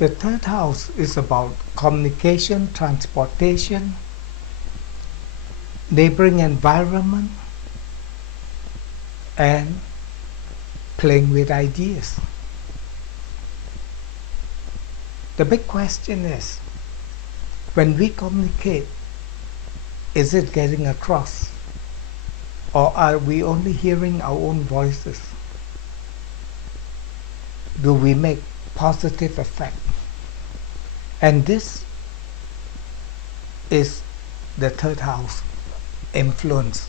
The third house is about communication, transportation, neighboring environment, and playing with ideas. The big question is, when we communicate, is it getting across? Or are we only hearing our own voices? Do we make positive effect? And this is the third house, influence.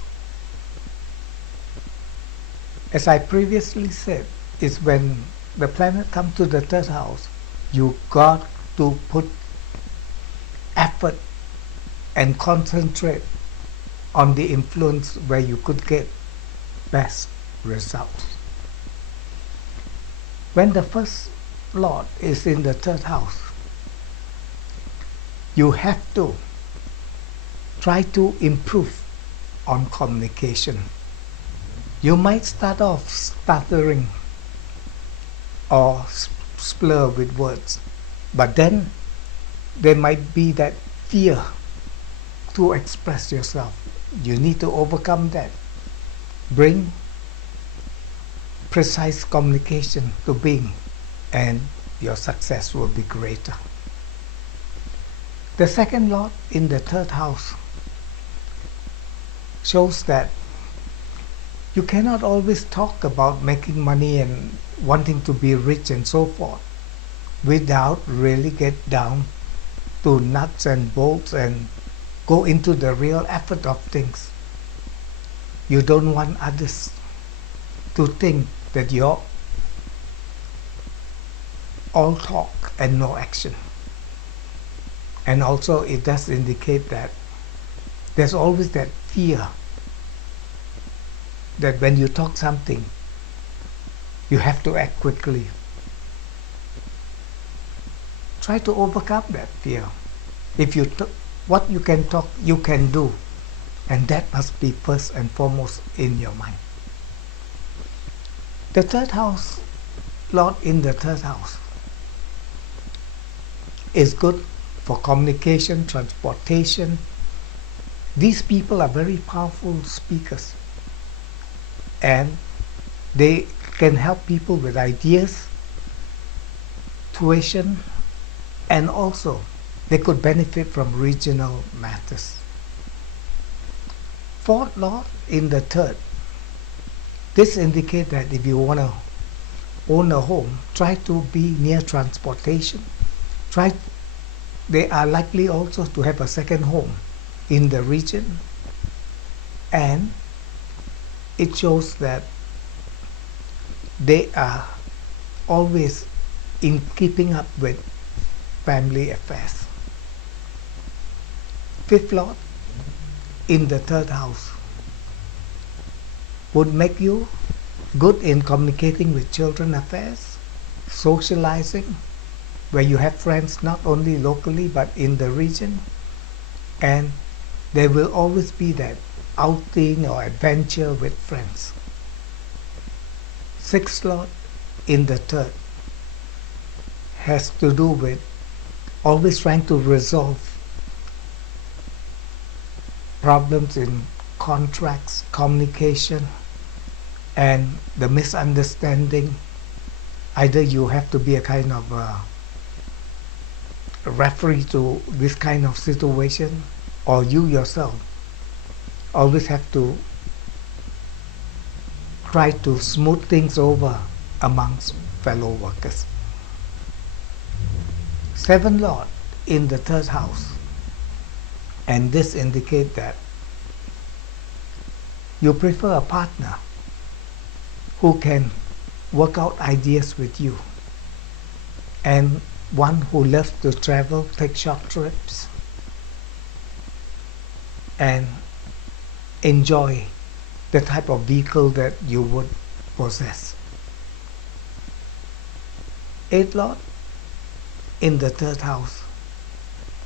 As I previously said, is when the planet comes to the third house, you got to put effort and concentrate on the influence where you could get best results. When the first Lord is in the third house, you have to try to improve on communication. You might start off stuttering or slur with words, but then there might be that fear to express yourself. You need to overcome that. Bring precise communication to being, and your success will be greater. The second Lord in the third house shows that you cannot always talk about making money and wanting to be rich and so forth without really get down to nuts and bolts and go into the real effort of things. You don't want others to think that you're all talk and no action. And also it does indicate that there's always that fear that when you talk something, you have to act quickly. Try to overcome that fear. If you what you can talk, you can do, and that must be first and foremost in your mind. The third house, Lord in the third house, is good for communication, transportation. These people are very powerful speakers, and they can help people with ideas, tuition, and also they could benefit from regional matters. Fourth Lord in the third. This indicates that if you want to own a home, try to be near transportation. They are likely also to have a second home in the region, and it shows that they are always in keeping up with family affairs. Fifth Lord in the third house would make you good in communicating with children affairs, socializing, where you have friends not only locally but in the region, and there will always be that outing or adventure with friends. Sixth Lord in the third has to do with always trying to resolve problems in contracts, communication, and the misunderstanding. Either you have to be a kind of a referee to this kind of situation, or you yourself always have to try to smooth things over amongst fellow workers. Seven Lord in the third house, and this indicates that you prefer a partner who can work out ideas with you, and one who loves to travel, take short trips, and enjoy the type of vehicle that you would possess. Eighth Lord in the third house.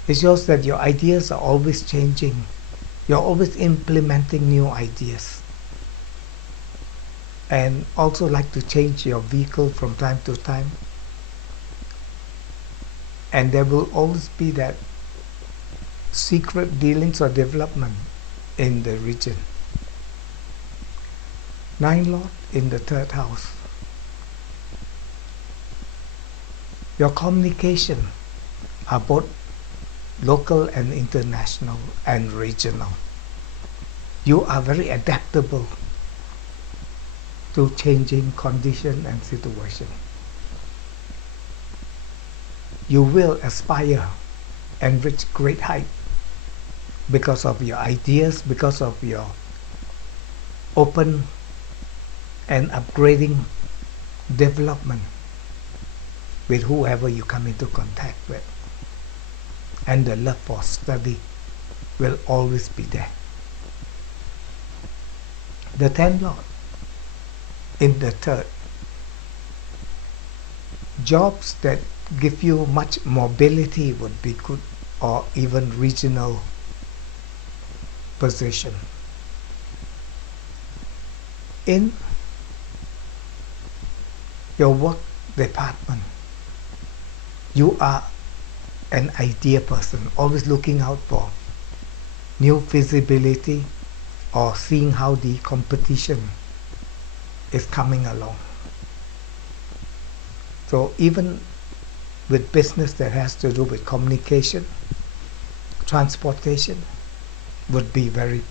It shows that your ideas are always changing. You're always implementing new ideas. And also like to change your vehicle from time to time. and there will always be that secret dealings or development in the region. 9 Lord in the 3rd house. Your communication are both local and international and regional. You are very adaptable to changing condition and situation. You will aspire and reach great height because of your ideas, because of your open and upgrading development with whoever you come into contact with. And the love for study will always be there. The 10 Lord in the 3rd. Jobs that give you much mobility would be good, or even regional position. In your work department, you are an idea person, always looking out for new feasibility or seeing how the competition is coming along. So even with business that has to do with communication, transportation would be very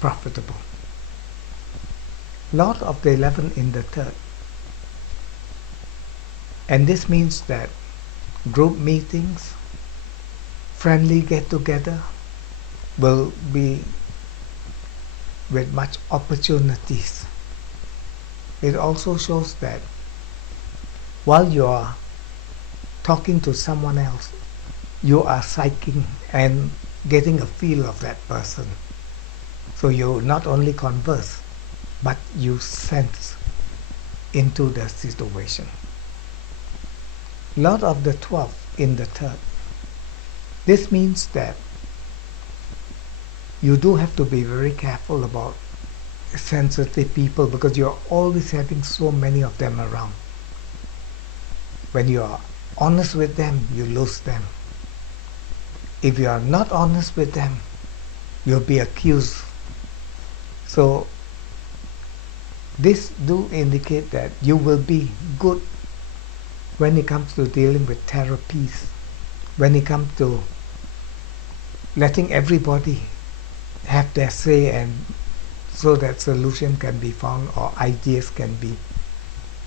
profitable. Lord of the 11 in the 3rd. And this means that group meetings, friendly get-together will be with much opportunities. It also shows that while you are talking to someone else, you are psyching and getting a feel of that person. So you not only converse, but you sense into the situation. Lord of the 12 in the 3rd. This means that you do have to be very careful about sensitive people, because you're always having so many of them around. When you are honest with them, you lose them. If you are not honest with them, you'll be accused. So this do indicate that you will be good when it comes to dealing with therapies, when it comes to letting everybody have their say, and so that solution can be found or ideas can be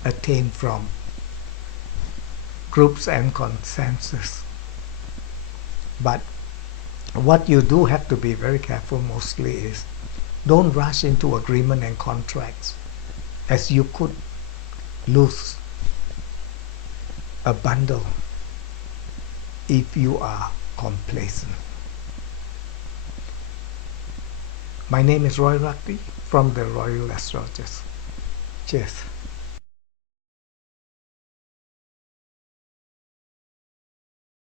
attained from groups and consensus. But what you do have to be very careful mostly is don't rush into agreement and contracts, as you could lose a bundle if you are complacent. My name is Roy Rugby from the Royal Astrologers. Cheers.